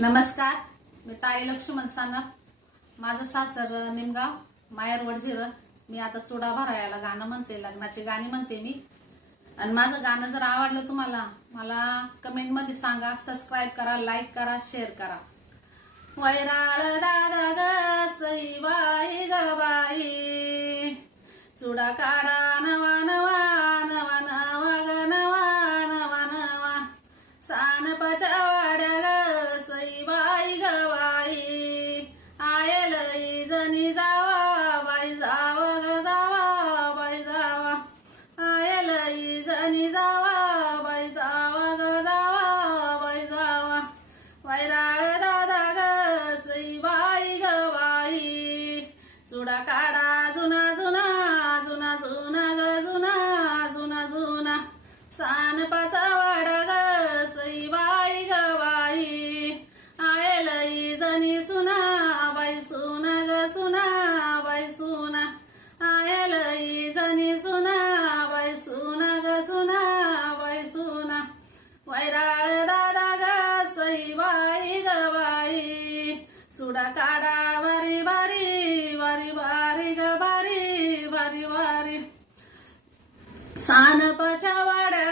नमस्कार. मी ताई लक्ष्मण सानप. माझं सासर निमगाव मायर वडझिर मी आता चुडा भरायला गाणं म्हणते लग्नाची गाणी म्हणते मी. आणि माझं गाणं जर आवडलं तुम्हाला मला कमेंटमध्ये सांगा सबस्क्राईब करा लाईक करा शेअर करा. वैराळ दादा ग सई बाई ग बाई. चुडा काढा नवा नवा नवा नवा ग नवा नवा नवा. सानपाच्या वाड्या ग सईबाई गवा. गवाई गवाई चुडा काढा वारी वारी वारी वारी ग वारी वारी बारी. सानपाच्या वाड्या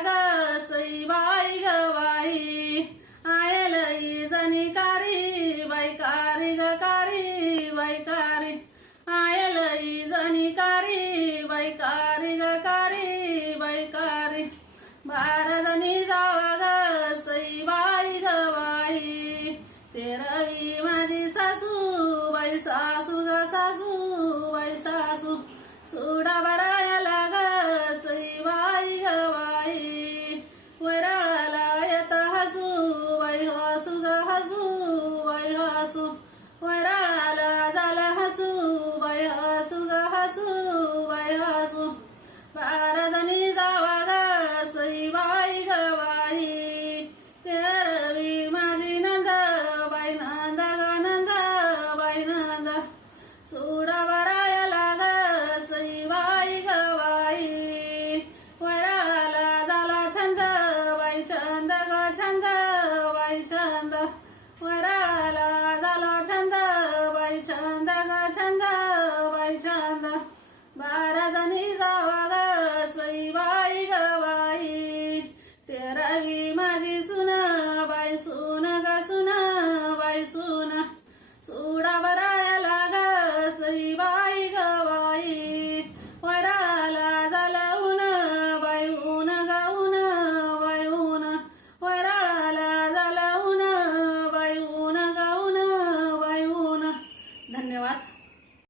सासू चुडा बरायला लाग सई बाई गवाई वराळाला येत हसू बाई हसू हो ग हसू वै हो हसू. वराळाला झाला हसू वै हो हसू ग हसू वै हसू. बारा जणी जावा ग सई बाई गवाई बाई तेरवी माझी नंद बाई नंद ग नंद बाई नंद. चुडा बरायला वराला झाला छंद बाई छंद ग छंद बाई छंद. बारा जणी जावा ग सई बाई. ग बाई तेरावी माझी सुन बाई सुन ग सुन बाई सुन. सोडा बरायला